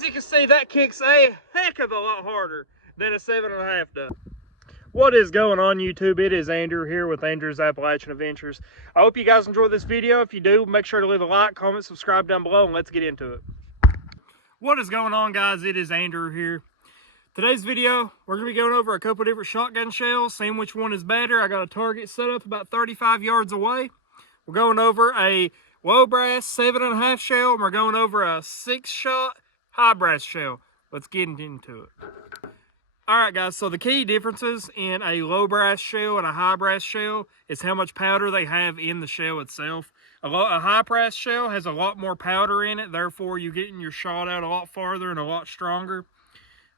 as you can see, that kicks a heck of a lot harder than a 7.5 does. What is going on, YouTube? It is Andrew here with Andrew's Appalachian Adventures. I hope you guys enjoyed this video. If you do, make sure to leave a like, comment, subscribe down below, and let's get into it. What is going on, guys? It is Andrew here. Today's video, we're going to be going over a couple different shotgun shells, seeing which one is better. I got a target set up about 35 yards away. We're going over a low brass 7.5 shell, and we're going over a 6-shot high brass shell. Let's get into it. Alright guys, so the key differences in a low brass shell and a high brass shell is how much powder they have in the shell itself. A high brass shell has a lot more powder in it, therefore you're getting your shot out a lot farther and a lot stronger.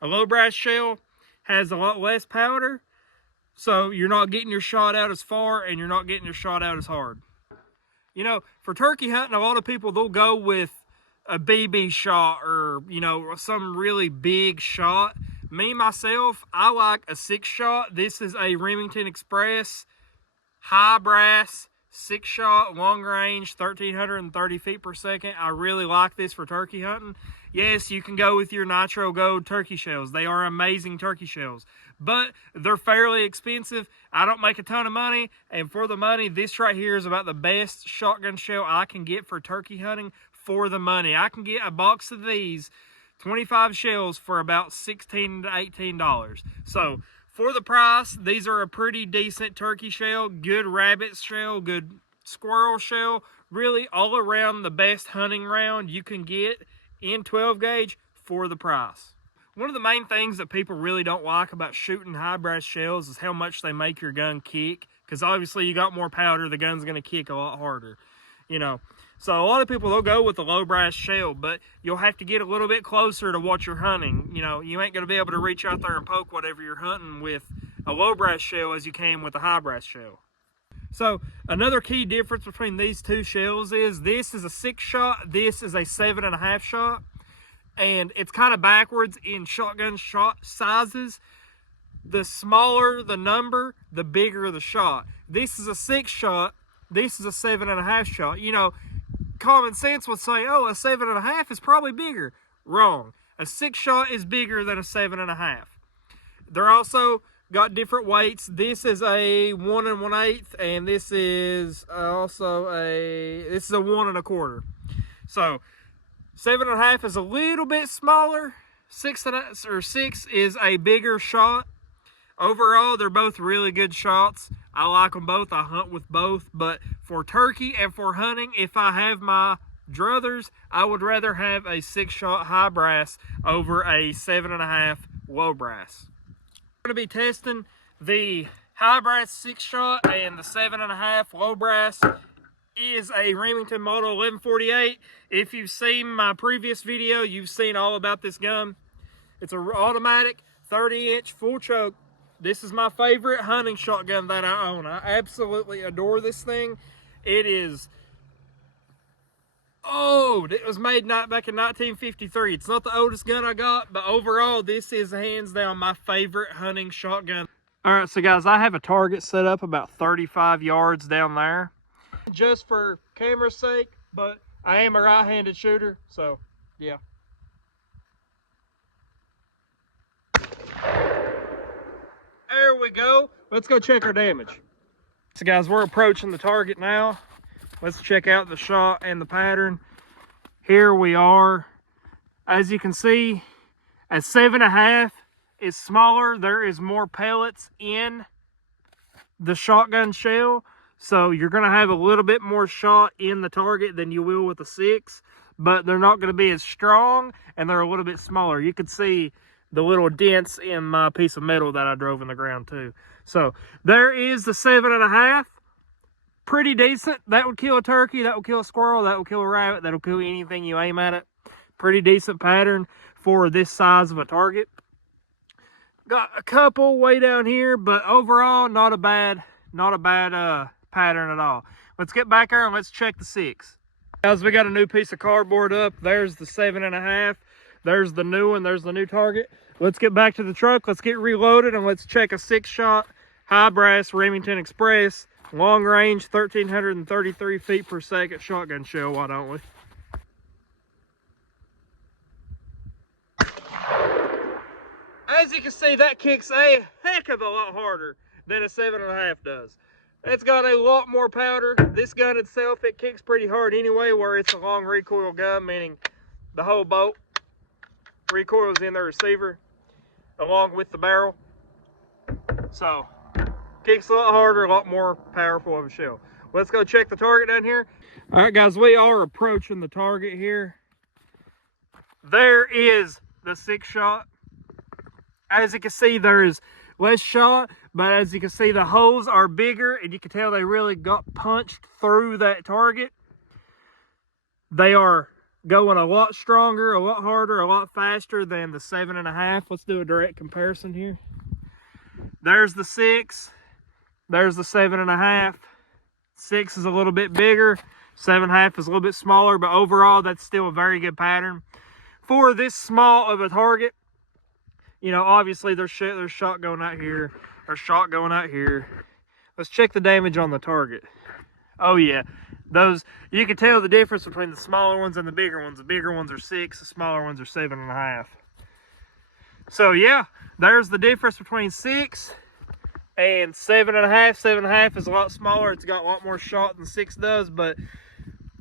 A low brass shell has a lot less powder, so you're not getting your shot out as far and you're not getting your shot out as hard. You know, for turkey hunting, a lot of people, they'll go with a BB shot or, you know, some really big shot. Me, myself, I like a 6-shot. This is a Remington Express high brass 6-shot, long range, 1,330 feet per second. I really like this for turkey hunting. Yes, you can go with your Nitro Gold turkey shells. They are amazing turkey shells, but they're fairly expensive. I don't make a ton of money, and for the money, this right here is about the best shotgun shell I can get for turkey hunting for the money. I can get a box of these 25 shells for about $16 to $18. So for the price, these are a pretty decent turkey shell, good rabbit shell, good squirrel shell, really all around the best hunting round you can get in 12 gauge for the price. One of the main things that people really don't like about shooting high brass shells is how much they make your gun kick, because obviously you got more powder, the gun's going to kick a lot harder, you know. So a lot of people, they'll go with the low brass shell, but you'll have to get a little bit closer to what you're hunting. You know, you ain't going to be able to reach out there and poke whatever you're hunting with a low brass shell as you can with a high brass shell. So another key difference between these two shells is this is a 6-shot, this is a 7.5 shot, and it's kind of backwards in shotgun shot sizes. The smaller the number, the bigger the shot. This is a 6-shot, this is a 7.5 shot. You know, common sense would say, oh, a 7.5 is probably bigger. Wrong. A 6-shot is bigger than a 7.5. They're also got different weights. This is a 1 1/8, and this is also a 1 1/4. So 7.5 is a little bit smaller. 6 is a bigger shot. Overall, they're both really good shots. I like them both. I hunt with both. But for turkey and for hunting, if I have my druthers, I would rather have a 6-shot high brass over a 7.5 low brass. We're going to be testing the high brass 6-shot, and the 7.5 low brass is a Remington Model 1148. If you've seen my previous video, you've seen all about this gun. It's an automatic 30-inch full choke. This is my favorite hunting shotgun that I own. I absolutely adore this thing. It is old. It was made back in 1953. It's not the oldest gun I got, but overall, this is hands down my favorite hunting shotgun. All right, so guys, I have a target set up about 35 yards down there, just for camera's sake, but I am a right-handed shooter, so yeah. There we go. Let's go check our damage. So guys, we're approaching the target now. Let's check out the shot and the pattern. Here we are. As you can see, a 7.5 is smaller. There is more pellets in the shotgun shell, so you're going to have a little bit more shot in the target than you will with a 6, but they're not going to be as strong, and they're a little bit smaller. You can see the little dents in my piece of metal that I drove in the ground too. So there is the 7.5. Pretty decent. That would kill a turkey, that would kill a squirrel, that would kill a rabbit, that'll kill anything you aim at it. Pretty decent pattern for this size of a target. Got a couple way down here, but overall not a bad pattern at all. Let's get back there and let's check the 6. Guys, we got a new piece of cardboard up. There's the 7.5. There's the new one. There's the new target. Let's get back to the truck. Let's get reloaded and let's check a 6-shot high brass Remington Express long range 1,333 feet per second shotgun shell. Why don't we? As you can see, that kicks a heck of a lot harder than a 7.5 does. It's got a lot more powder. This gun itself, it kicks pretty hard anyway, where it's a long recoil gun, meaning the whole bolt recoils in the receiver along with the barrel. So, kicks a lot harder, a lot more powerful of a shell. Let's go check the target down here. All right, guys, we are approaching the target here. There is the 6-shot. As you can see, there is less shot, but as you can see, the holes are bigger, and you can tell they really got punched through that target. They are going a lot stronger, a lot harder, a lot faster than the 7.5. Let's do a direct comparison here. There's the 6. There's the 7.5. 6 is a little bit bigger. 7.5 is a little bit smaller, but overall, that's still a very good pattern. For this small of a target, you know, obviously there's shot going out here, or shot going out here. Let's check the damage on the target. Oh yeah, those, you can tell the difference between the smaller ones and the bigger ones. The bigger ones are 6, the smaller ones are 7.5. So yeah, there's the difference between 6 and 7.5. 7.5 is a lot smaller. It's got a lot more shot than 6 does, but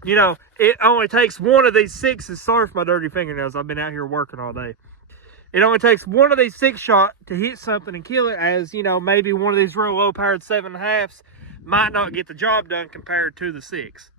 you know, it only takes one of these 6s. Sorry for my dirty fingernails. I've been out here working all day. It only takes one of these 6-shot to hit something and kill it, as, you know, maybe one of these real low-powered 7.5s might not get the job done compared to the 6.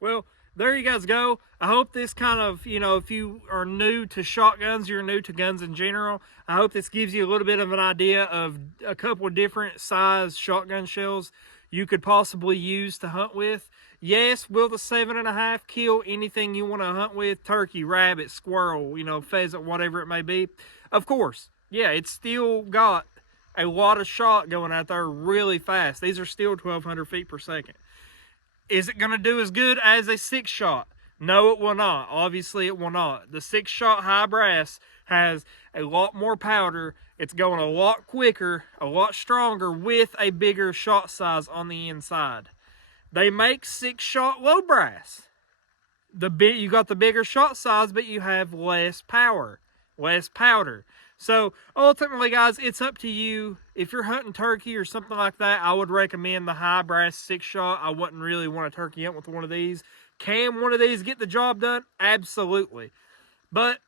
Well, there you guys go. I hope this kind of, you know, if you are new to shotguns, you're new to guns in general, I hope this gives you a little bit of an idea of a couple of different size shotgun shells you could possibly use to hunt with. Yes, will the 7.5 kill anything you want to hunt with? Turkey, rabbit, squirrel, you know, pheasant, whatever it may be. Of course, yeah, it's still got a lot of shot going out there really fast. These are still 1,200 feet per second. Is it going to do as good as a 6-shot? No, it will not. Obviously, it will not. The 6-shot high brass has a lot more powder. It's going a lot quicker, a lot stronger, with a bigger shot size on the inside. They make 6-shot low brass. You got the bigger shot size, but you have less power, less powder. So ultimately, guys, it's up to you. If you're hunting turkey or something like that, I would recommend the high brass 6-shot. I wouldn't really want a turkey hunt with one of these. Can one of these get the job done? Absolutely. But,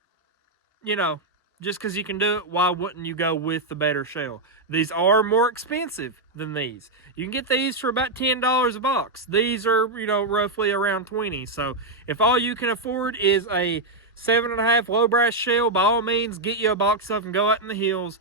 you know, just because you can do it, why wouldn't you go with the better shell? These are more expensive than these. You can get these for about $10 a box. These are, you know, roughly around 20. So if all you can afford is a 7.5 low brass shell, by all means, get you a box of them, go out in the hills,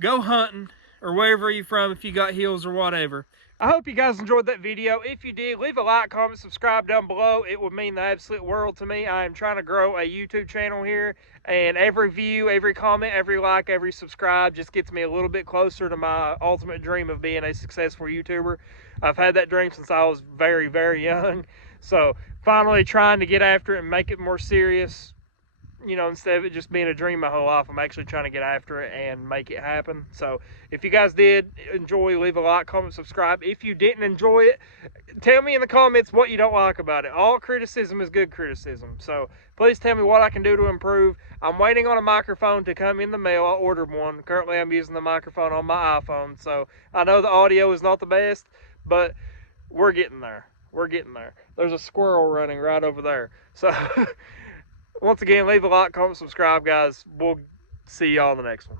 go hunting, or wherever you're from, if you got hills or whatever. I hope you guys enjoyed that video. If you did, leave a like, comment, subscribe down below. It would mean the absolute world to me. I am trying to grow a YouTube channel here, and every view, every comment, every like, every subscribe just gets me a little bit closer to my ultimate dream of being a successful YouTuber. I've had that dream since I was very, very young. So finally trying to get after it and make it more serious. You know, instead of it just being a dream my whole life, I'm actually trying to get after it and make it happen. So if you guys did enjoy, leave a like, comment, subscribe. If you didn't enjoy it, tell me in the comments what you don't like about it. All criticism is good criticism. So please tell me what I can do to improve. I'm waiting on a microphone to come in the mail. I ordered one. Currently I'm using the microphone on my iPhone. So I know the audio is not the best, but we're getting there. We're getting there. There's a squirrel running right over there. So once again, leave a like, comment, subscribe, guys. We'll see y'all in the next one.